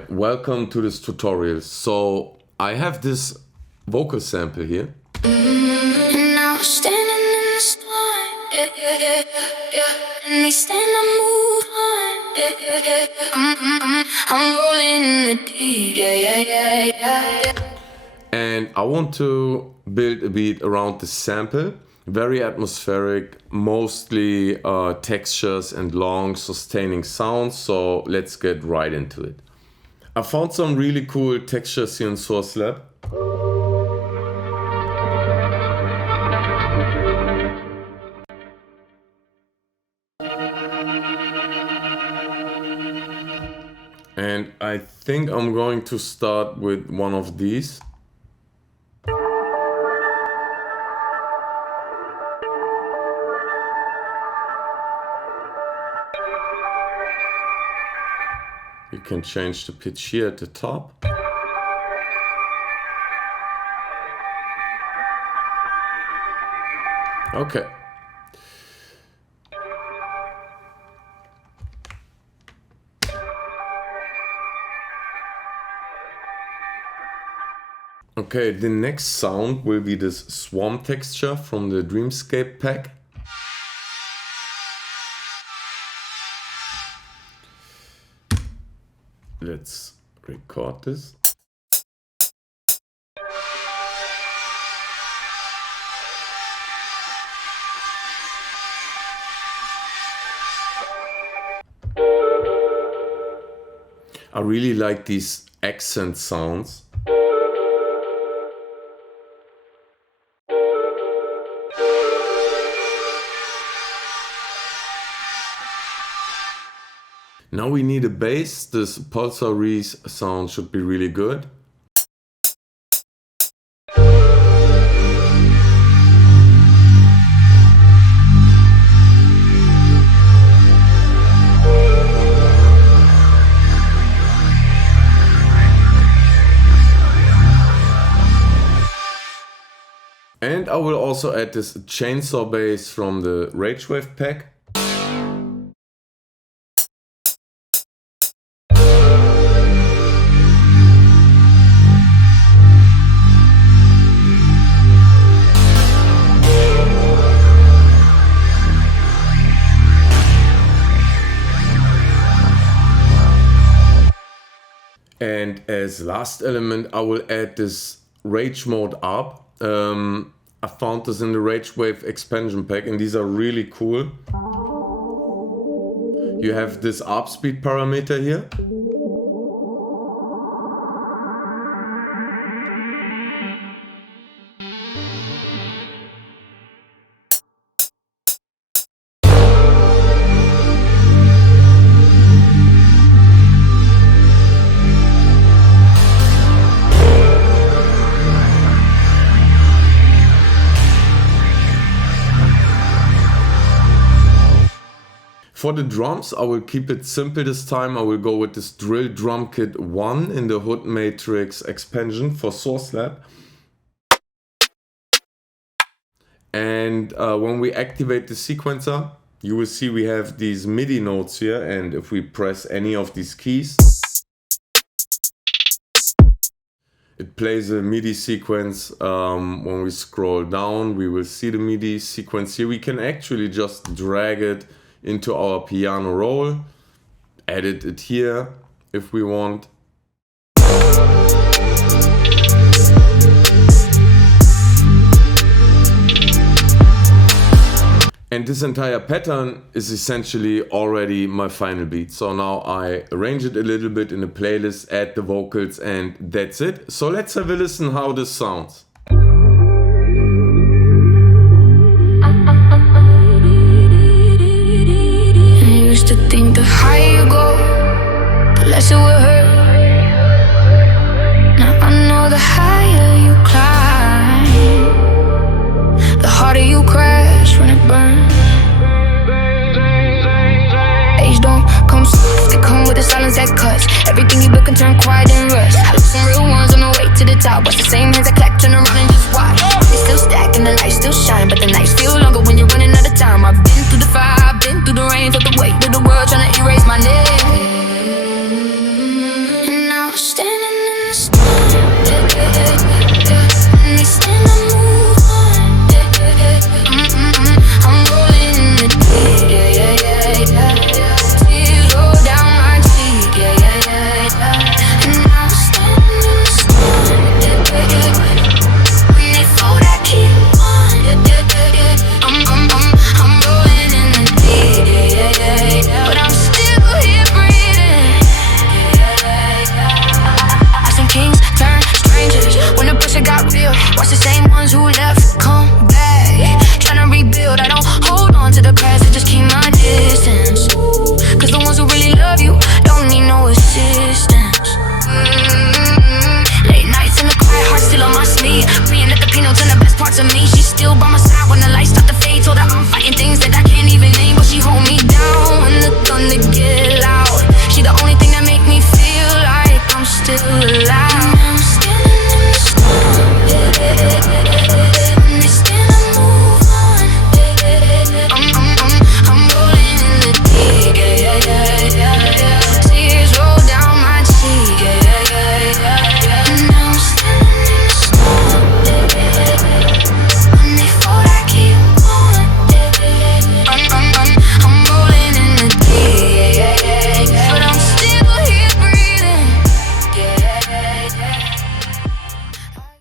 Alright, welcome to this tutorial. So I have this vocal sample here. And now we're standing in the storm, and they stand and move on, I'm rolling in the deep, And I want to build a beat around the sample. Very atmospheric, mostly textures and long sustaining sounds. So let's get right into it. I found some really cool textures here in SourceLab. And I think I'm going to start with one of these. You can change the pitch here at the top. Okay. Okay, the next sound will be this swamp texture from the Dreamscape pack. Let's record this. I really like these accent sounds. Now we need a bass. This pulsary sound should be really good. And I will also add this chainsaw bass from the Ragewave pack. And as last element, I will add this Rage Mode up. I found this in the Ragewave expansion pack, and these are really cool. You have this ARP speed parameter here. For the drums, I will keep it simple this time. I will go with this Drill Drum Kit 1 in the Hood Matrix expansion for SourceLab. And when we activate the sequencer, you will see we have these MIDI notes here. And if we press any of these keys, it plays a MIDI sequence. When we scroll down, we will see the MIDI sequence here. We can actually just drag it into our piano roll, edit it here if we want. And this entire pattern is essentially already my final beat. So now I arrange it a little bit in a playlist, add the vocals, and that's it. So let's have a listen how this sounds. to think the higher you go, the less it will hurt. Now I know the higher you climb, the harder you crash when it burns. Age don't come soft, they come with the silence that cuts. Everything you built can turn quiet and rust. I lost some real ones on the way to the top, watch the same